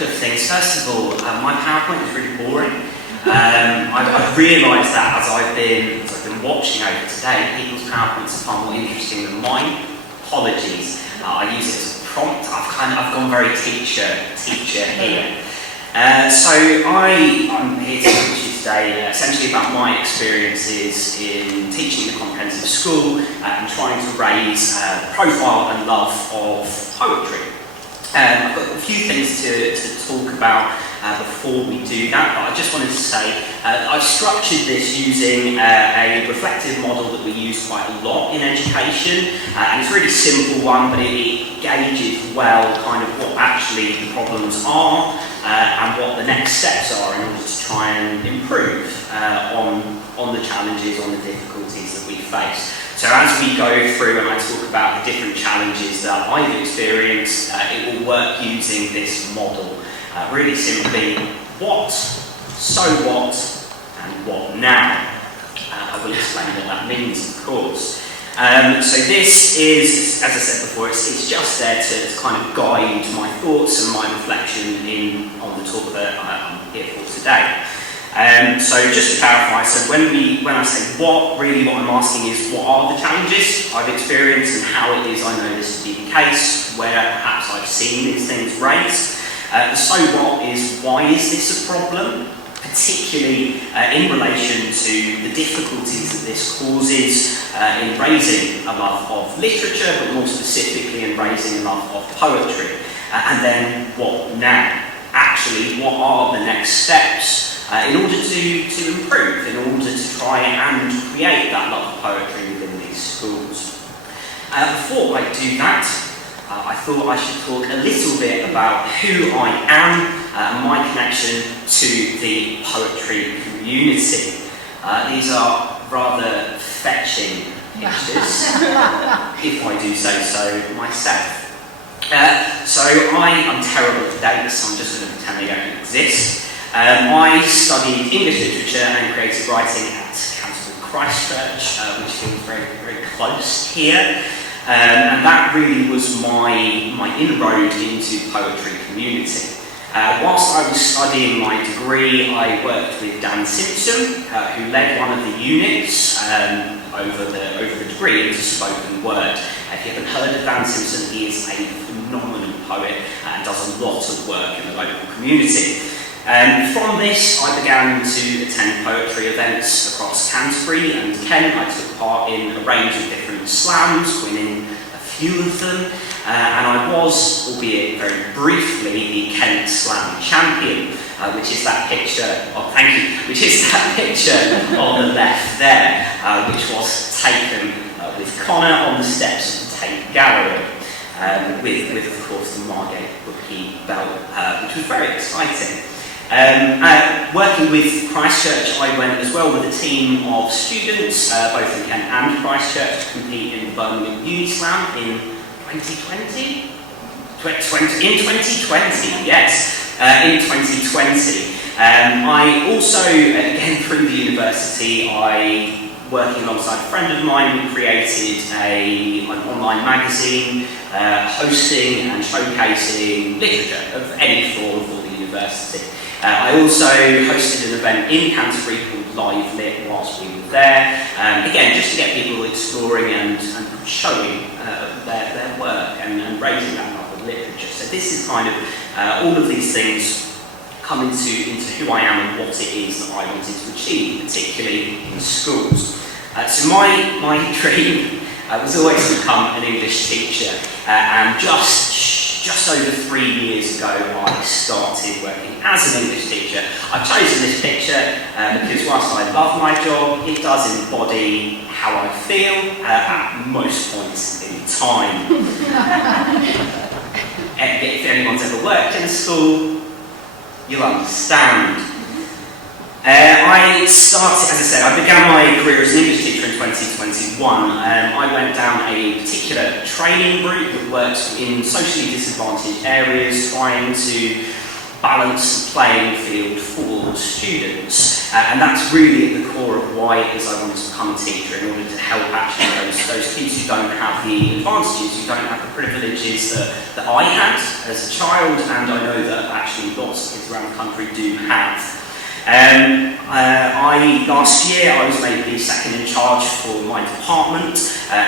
couple of things. First of all, my PowerPoint is really boring. I've realised that as I've been watching over today, people's PowerPoints are far more interesting than mine. Apologies. I use it as a prompt. I've gone very teacher here. So I'm here to talk to you today essentially about my experiences in teaching in a comprehensive school and trying to raise profile and love of poetry. I've got a few things to talk about before we do that, but I just wanted to say I've structured this using a reflective model that we use quite a lot in education, and it's a really simple one, but it gauges well kind of what actually the problems are and what the next steps are in order to try and improve on the challenges, on the difficulties that we face. So as we go through and I talk about the different challenges that I've experienced, it will work using this model. Really simply, what, so what, and what now. I will explain what that means, of course. So this is, as I said before, it's just there to kind of guide my thoughts and my reflection on the talk that I'm here for today. So just to clarify, so when I say what I'm asking is what are the challenges I've experienced and how it is I know this to be the case, where perhaps I've seen these things raised. The so what is why is this a problem, particularly in relation to the difficulties that this causes in raising a love of literature, but more specifically in raising a love of poetry. And then what now? Actually, what are the next steps in order to improve, in order to try and create that love of poetry within these schools. Before I do that, I thought I should talk a little bit about who I am and my connection to the poetry community. These are rather fetching pictures, if I do say so myself. So I'm terrible at dates, I'm just going to pretend they don't exist. I studied English literature and creative writing at Christchurch, which feels very, very close here. And that really was my inroad into poetry community. Whilst I was studying my degree, I worked with Dan Simpson, who led one of the units over the degree into spoken word. If you haven't heard of Dan Simpson, he is a phenomenal poet and does a lot of work in the local community. From this, I began to attend poetry events across Canterbury and Kent. I took part in a range of different slams, winning a few of them, and I was, albeit very briefly, the Kent Slam champion, which is that picture. Oh, thank you. Which is that picture on the left there, which was taken with Connor on the steps of the Tate Gallery, with of course the Margate Bookie belt, which was very exciting. Working with Christchurch, I went as well with a team of students, both in Kent and Christchurch, to compete in the Birmingham UniSlam in 2020? In 2020, yes, in 2020. I also, again through the university, working alongside a friend of mine, we created an online magazine hosting and showcasing literature of any form for the university. I also hosted an event in Canterbury called Live Lit whilst we were there, again just to get people exploring and showing their work and raising that love of literature. So this is kind of, all of these things come into who I am and what it is that I wanted to achieve, particularly in schools. So my dream was always to become an English teacher, and just over 3 years ago I started working as an English teacher. I've chosen this picture because whilst I love my job, it does embody how I feel at most points in time. If anyone's ever worked in a school, you'll understand. I started, as I said, I began my career as an English teacher in 2021. I went down a particular training route that works in socially disadvantaged areas, trying to balanced playing field for students. And that's really at the core of why it is I wanted to become a teacher, in order to help actually those kids who don't have the advantages, who don't have the privileges that I had as a child, and I know that actually lots of kids around the country do have. Last year I was made the second in charge for my department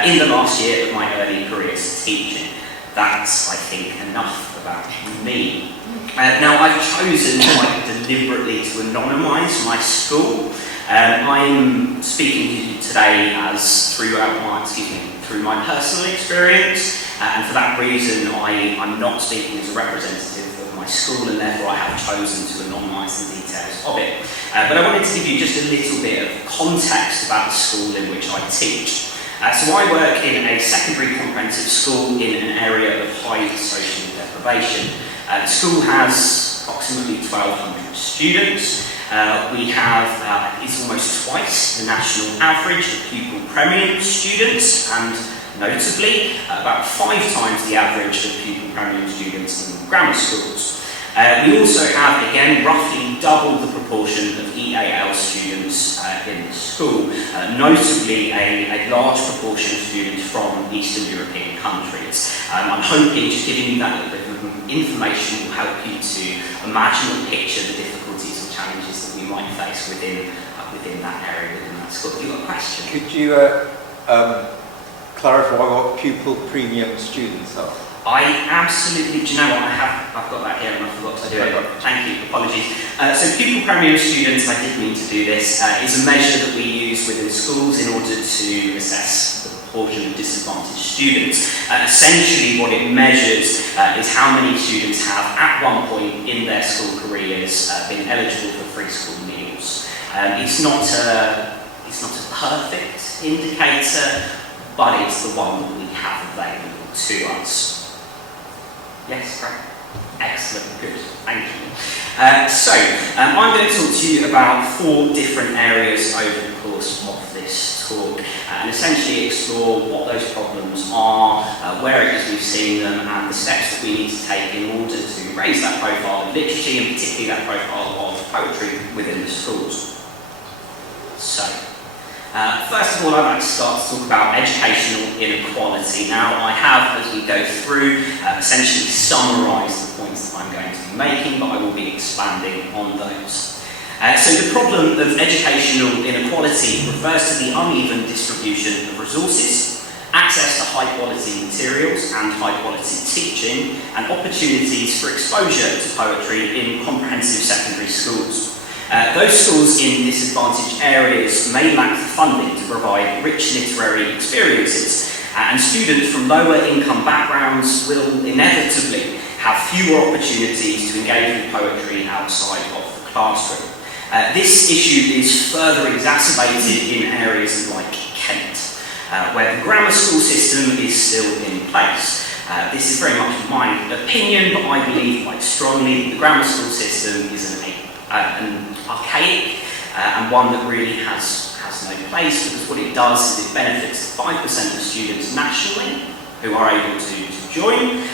in the last year of my early career as teaching. That's, I think, enough about me. Now, I've chosen quite deliberately to anonymise my school. I'm speaking to you today through my personal experience, and for that reason I'm not speaking as a representative of my school, and therefore I have chosen to anonymise the details of it. But I wanted to give you just a little bit of context about the school in which I teach. So I work in a secondary comprehensive school in an area of high social deprivation. The school has approximately 1,200 students. We have, it's almost twice the national average of pupil premium students, and notably, about 5 times the average of pupil premium students in grammar schools. We also have, again, roughly double the proportion of EAL students in the school, notably a large proportion of students from Eastern European countries. I'm hoping just giving you that little bit of information will help you to imagine and picture the difficulties and challenges that we might face within that area, within that school. Have you got a question? Could you clarify what pupil premium students are? I absolutely, do you know what, I've got that here and I forgot to do it. Thank you, apologies. So pupil premium students, I did mean to do this, is a measure that we use within schools in order to assess the proportion of disadvantaged students. Essentially what it measures is how many students have at one point in their school careers been eligible for free school meals. It's not a perfect indicator, but it's the one that we have available to us. Yes, great. Excellent, good, thank you. I'm going to talk to you about 4 different areas over the course of this talk, and essentially explore what those problems are, where it is we've seen them, and the steps that we need to take in order to raise that profile of literacy, and particularly that profile of poetry within the schools. So, first of all, I'd like to start to talk about educational inequality. Now, I have, as we go through, essentially summarised the points that I'm going to be making, but I will be expanding on those. So the problem of educational inequality refers to the uneven distribution of resources, access to high-quality materials and high-quality teaching, and opportunities for exposure to poetry in comprehensive secondary schools. Those schools in disadvantaged areas may lack the funding to provide rich literary experiences, and students from lower income backgrounds will inevitably have fewer opportunities to engage with poetry outside of the classroom. This issue is further exacerbated in areas like Kent, where the grammar school system is still in place. This is very much my opinion, but I believe quite strongly that the grammar school system is an archaic and one that really has no place, because what it does is it benefits 5% of students nationally who are able to join,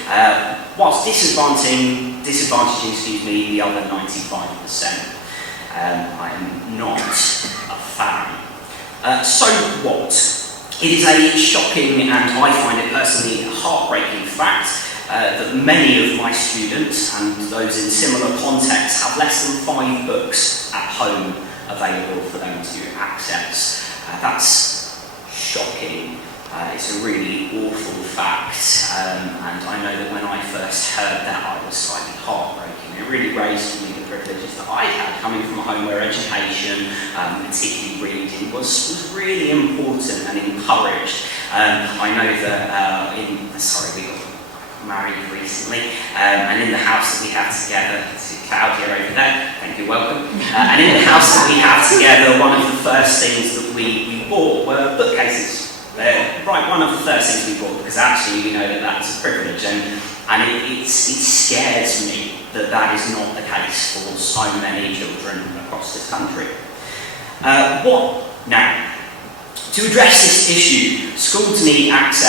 whilst disadvantaging the other 95%. I am not a fan. So what? It is a shocking, and I find it personally a heartbreaking fact, that many of my students and those in similar contexts have less than 5 books at home available for them to access. That's shocking. It's a really awful fact, and I know that when I first heard that I was slightly heartbroken. It really raised for me the privileges that I had coming from a home where education, particularly reading, was really important and encouraged. I know that we got married recently, and in the house that we have together, to Claudia over there, thank you, welcome, and in the house that we have together, one of the first things that we bought were bookcases. One of the first things we bought, because actually we know that that's a privilege, and it scares me that is not the case for so many children across this country. Now? To address this issue, schools need better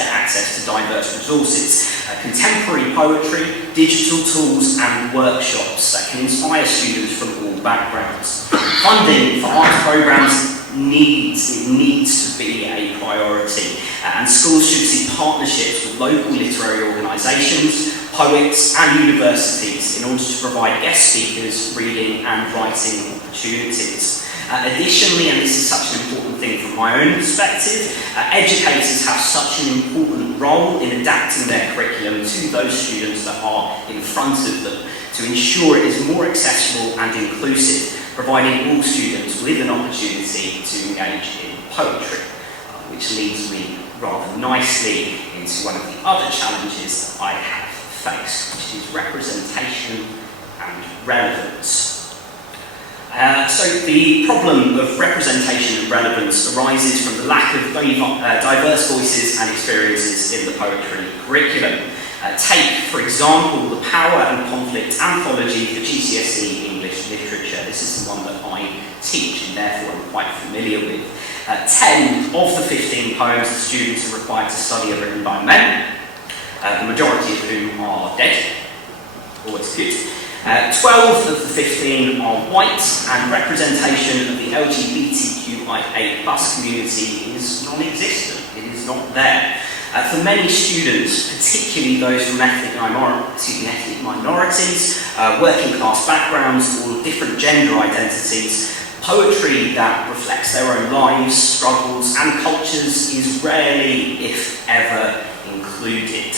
access to diverse resources. contemporary poetry, digital tools and workshops that can inspire students from all backgrounds. Funding for arts programmes needs to be a priority, and schools should see partnerships with local literary organisations, poets and universities in order to provide guest speakers, reading and writing opportunities. Additionally, and this is such an important thing from my own perspective, educators have such an important role in adapting their curriculum to those students that are in front of them to ensure it is more accessible and inclusive, providing all students with an opportunity to engage in poetry, which leads me rather nicely into one of the other challenges that I have faced, which is representation and relevance. So the problem of representation and relevance arises from the lack of diverse voices and experiences in the poetry curriculum. Take, for example, the Power and Conflict Anthology for GCSE English Literature. This is the one that I teach and therefore I'm quite familiar with. 10 of the 15 poems the students are required to study are written by men, the majority of whom are dead, always good. 12 of the 15 are white, and representation of the LGBTQIA+ community is non-existent. It is not there. For many students, particularly those from ethnic minorities, working class backgrounds, or different gender identities, poetry that reflects their own lives, struggles and cultures is rarely, if ever, included.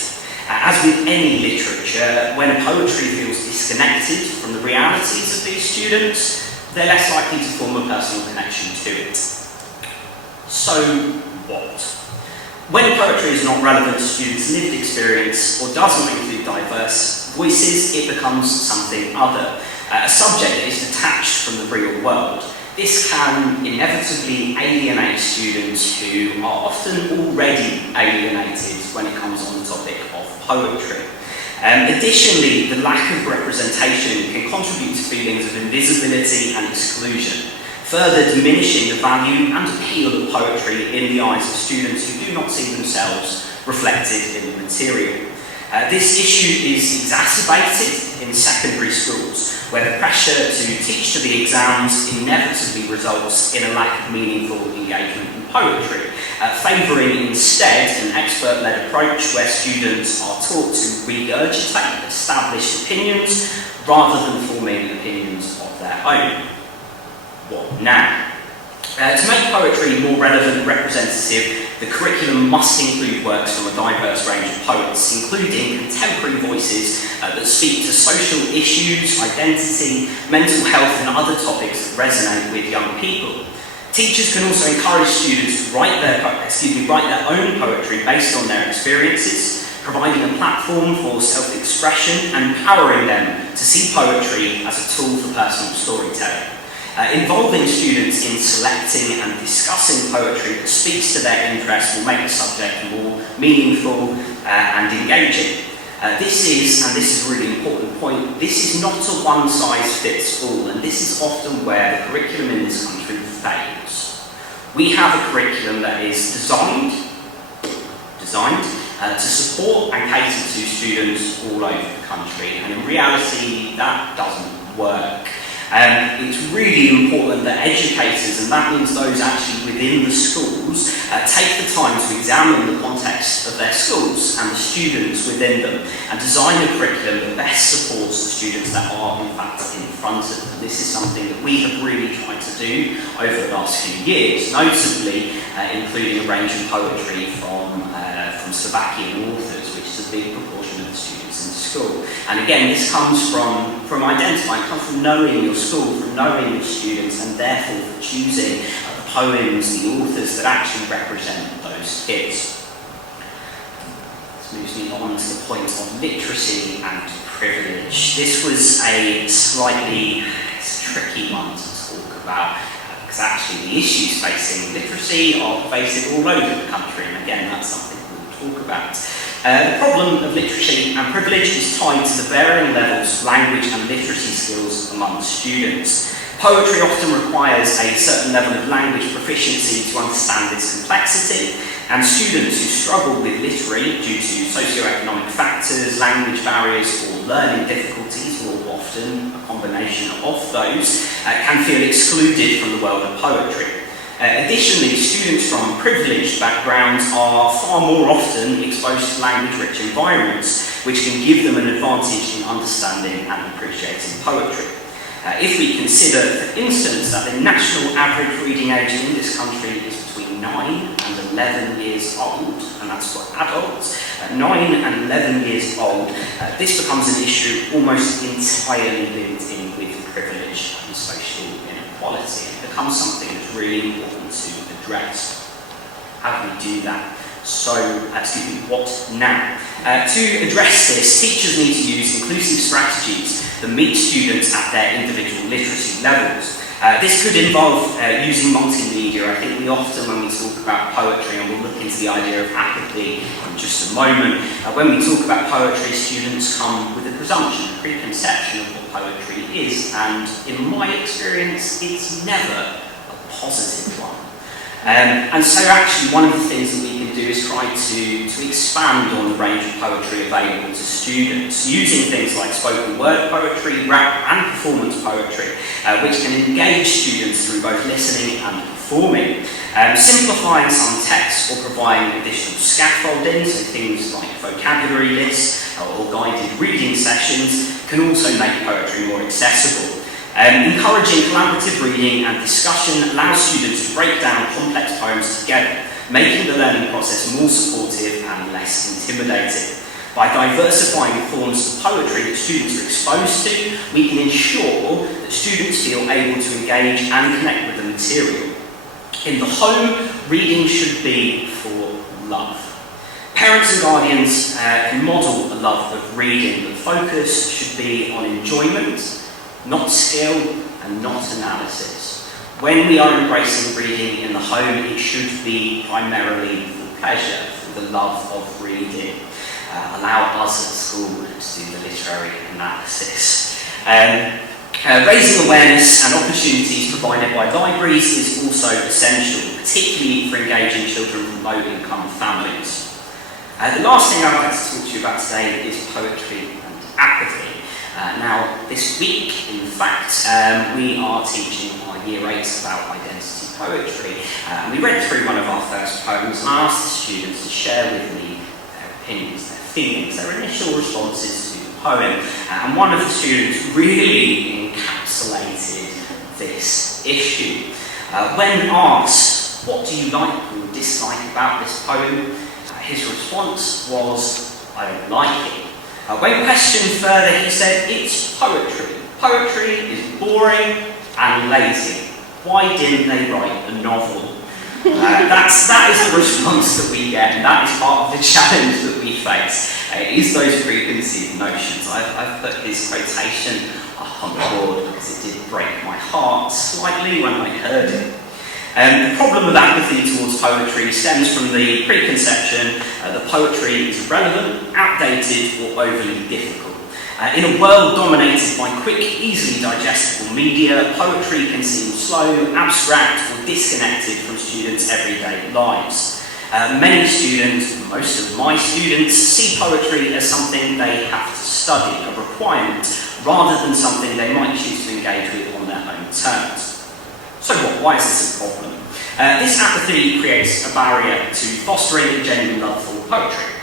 As with any literature, when poetry feels disconnected from the realities of these students, they're less likely to form a personal connection to it. So what? When poetry is not relevant to students' lived experience or does not include diverse voices, it becomes something other, a subject that is detached from the real world. This can inevitably alienate students who are often already alienated when it comes on the topic of poetry. Additionally, the lack of representation can contribute to feelings of invisibility and exclusion, further diminishing the value and appeal of poetry in the eyes of students who do not see themselves reflected in the material. This issue is exacerbated in secondary schools, where the pressure to teach to the exams inevitably results in a lack of meaningful engagement in poetry, favouring instead an expert-led approach where students are taught to regurgitate established opinions rather than forming opinions of their own. What now? To make poetry more relevant and representative, the curriculum must include works from a diverse range of poets, including contemporary voices that speak to social issues, identity, mental health and other topics that resonate with young people. Teachers can also encourage students to write their own poetry based on their experiences, providing a platform for self-expression and empowering them to see poetry as a tool for personal storytelling. Involving students in selecting and discussing poetry that speaks to their interests will make the subject more meaningful and engaging. This is a really important point, this is not a one-size-fits-all, and this is often where the curriculum in this country fails. We have a curriculum that is designed to support and cater to students all over the country, and in reality that doesn't work. It's really important that educators, and that means those actually within the schools, take the time to examine the context of their schools and the students within them, and design a curriculum that best supports the students that are in fact in front of them. This is something that we have really tried to do over the last few years, notably including a range of poetry from Slovakian authors, which is a big proportion of the students in the school. And again, this comes from identifying, comes from knowing your school, from knowing your students, and therefore for choosing the poems, the authors that actually represent those kids. This moves me on to the point of literacy and privilege. This was a slightly tricky one to talk about, because actually the issues facing literacy are facing all over the country, and again, that's something we'll talk about. The problem of literacy and privilege is tied to the varying levels of language and literacy skills among students. Poetry often requires a certain level of language proficiency to understand its complexity, And students who struggle with literary due to socioeconomic factors, language barriers, or learning difficulties, or often a combination of those, can feel excluded from the world of poetry. Additionally, students from privileged backgrounds are far more often exposed to language-rich environments, which can give them an advantage in understanding and appreciating poetry. If we consider, for instance, that the national average reading age in this country is between 9 and 11 years old, and that's for adults, 9 and 11 years old, this becomes an issue almost entirely linked in with privilege and social inequality. It becomes something that's really important to address. How do we do that? So, what now? To address this, teachers need to use inclusive strategies that meet students at their individual literacy levels. This could involve using multimedia. I think we often, when we talk about poetry, and we'll look into the idea of apathy in just a moment, when we talk about poetry, students come with a presumption, a preconception of what poetry is, and in my experience, it's never a positive one. And so actually one of the things that we can do is try to expand on the range of poetry available to students, using things like spoken word poetry, rap and performance poetry, which can engage students through both listening and performing. Simplifying some text or providing additional scaffolding, so things like vocabulary lists or guided reading sessions, can also make poetry more accessible. Encouraging collaborative reading and discussion allows students to break down complex poems together, making the learning process more supportive and less intimidating. By diversifying the forms of poetry that students are exposed to, we can ensure that students feel able to engage and connect with the material. In the home, reading should be for love. Parents and guardians can model a love of reading. The focus should be on enjoyment, not skill and not analysis. When we are embracing reading in the home, it should be primarily for pleasure, for the love of reading. Allow us at school to do the literary analysis. Raising awareness and opportunities provided by libraries is also essential, particularly for engaging children from low-income families. The last thing I'd like to talk to you about today is poetry and apathy. Now, this week, in fact, we are teaching our Year 8 about identity poetry. We read through one of our first poems and I asked the students to share with me their opinions, their feelings, their initial responses to the poem. And one of the students really encapsulated this issue. When asked, what do you like or dislike about this poem? His response was, I don't like it. When questioned further, he said, it's poetry. Poetry is boring and lazy. Why didn't they write a novel? That is the response that we get, and that is part of the challenge that we face, is those preconceived notions. I've put his quotation up on the board because it did break my heart slightly when I heard it. The problem of apathy towards poetry stems from the preconception that poetry is irrelevant, outdated, or overly difficult. In a world dominated by quick, easily digestible media, poetry can seem slow, abstract, or disconnected from students' everyday lives. Many students, most of my students, see poetry as something they have to study, a requirement, rather than something they might choose to engage with on their own terms. So what? Why is this a problem? This apathy creates a barrier to fostering a genuine love for poetry.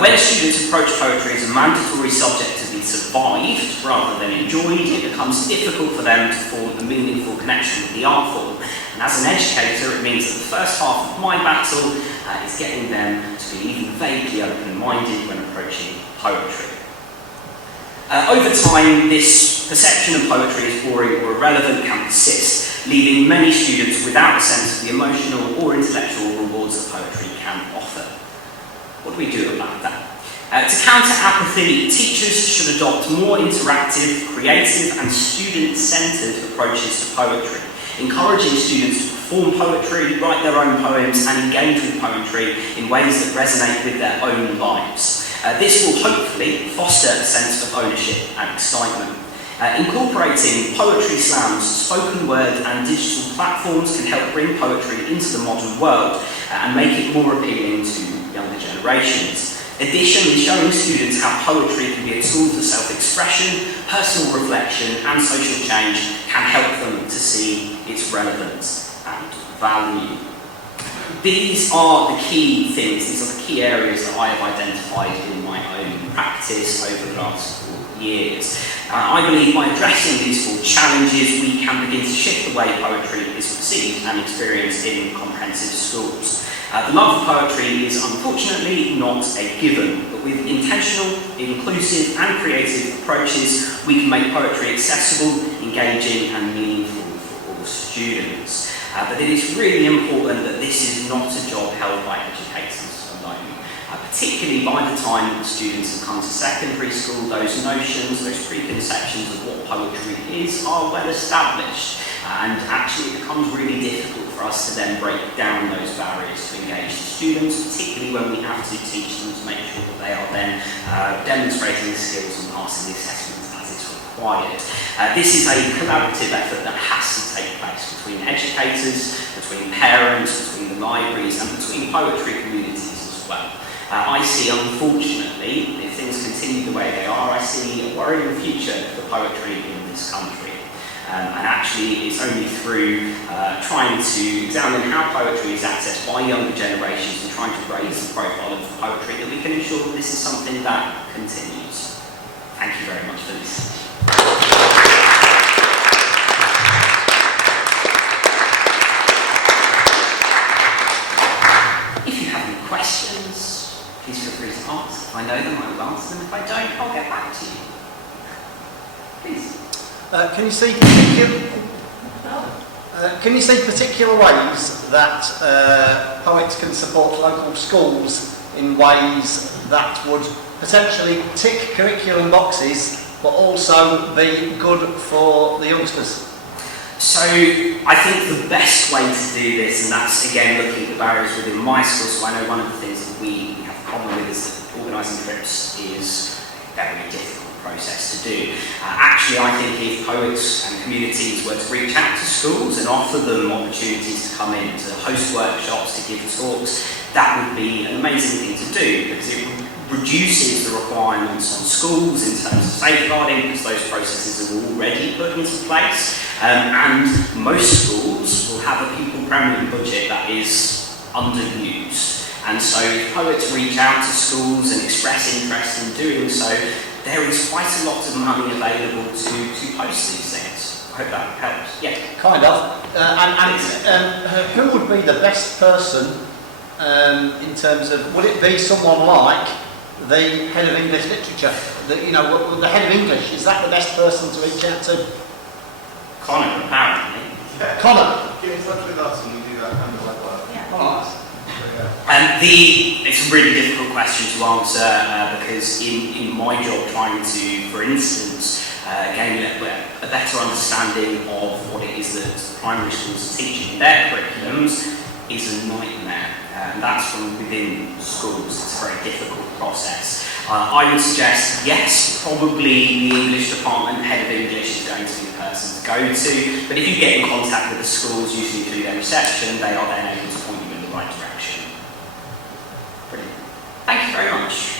When students approach poetry as a mandatory subject to be survived rather than enjoyed, it becomes difficult for them to form a meaningful connection with the art form. And as an educator, it means that the first half of my battle is getting them to be even vaguely open-minded when approaching poetry. Over time, this perception of poetry as boring or irrelevant can persist, leaving many students without a sense of the emotional or intellectual rewards that poetry can offer. What do we do about that? To counter apathy, teachers should adopt more interactive, creative and student-centred approaches to poetry, encouraging students to perform poetry, write their own poems and engage with poetry in ways that resonate with their own lives. This will hopefully foster a sense of ownership and excitement. Incorporating poetry slams, spoken word and digital platforms can help bring poetry into the modern world and make it more appealing to younger generations. Additionally, showing students how poetry can be a tool for self-expression, personal reflection and social change can help them to see its relevance and value. These are the key things, these are the key areas that I have identified in my own practice over the last 4 years. I believe by addressing these 4 challenges, we can begin to shift the way poetry is perceived and experienced in comprehensive schools. The love of poetry is unfortunately not a given, but with intentional, inclusive and creative approaches, we can make poetry accessible, engaging and meaningful for all students. But it is really important that this is not a job held by educators alone. Particularly by the time that students have come to secondary school, those notions, those preconceptions of what poetry is are well established. And actually it becomes really difficult for us to then break down those barriers to engage the students, particularly when we have to teach them to make sure that they are then demonstrating the skills and passing the assessments as is required. This is a collaborative effort that has to take place between educators, between parents, between the libraries and between poetry communities as well. I see, unfortunately, if things continue the way they are, I see a worrying future for poetry in this country. And actually it's only through trying to examine how poetry is accessed by younger generations and trying to raise the profile of poetry that we can ensure that this is something that continues. Thank you very much for listening. If you have any questions, please feel free to ask. If I know them, I will answer them. If I don't, I'll get back to you. Please. Can you see particular ways that poets can support local schools in ways that would potentially tick curriculum boxes but also be good for the youngsters? So I think the best way to do this, and that's again looking at the barriers within my school, so I know one of the things that we have a problem with is that organising trips is a very difficult process to do. Actually, I think if poets and communities were to reach out to schools and offer them opportunities to come in, to host workshops, to give talks, that would be an amazing thing to do because it reduces the requirements on schools in terms of safeguarding because those processes are already put into place. And most schools will have a people permanent budget that is underused. And so if poets reach out to schools and express interest in doing so, there is quite a lot of money available to post these things. I hope that helps. Yeah. Kind of. Who would be the best person in terms of, would it be someone like the head of English literature? The head of English, is that the best person to reach out to? Connor, apparently. Yeah. Connor? Get in touch with us and we do that kind of like work. Yeah. Alright. It's a really difficult question to answer because in my job trying to, for instance, gain a better understanding of what it is that primary schools are teaching in their curriculums is a nightmare. And that's from within schools. It's a very difficult process. I would suggest, yes, probably the English department, head of English is going to be the person to go to, but if you get in contact with the schools, usually through their reception, they are then able to point you in the right direction. Brilliant. Thank you very much.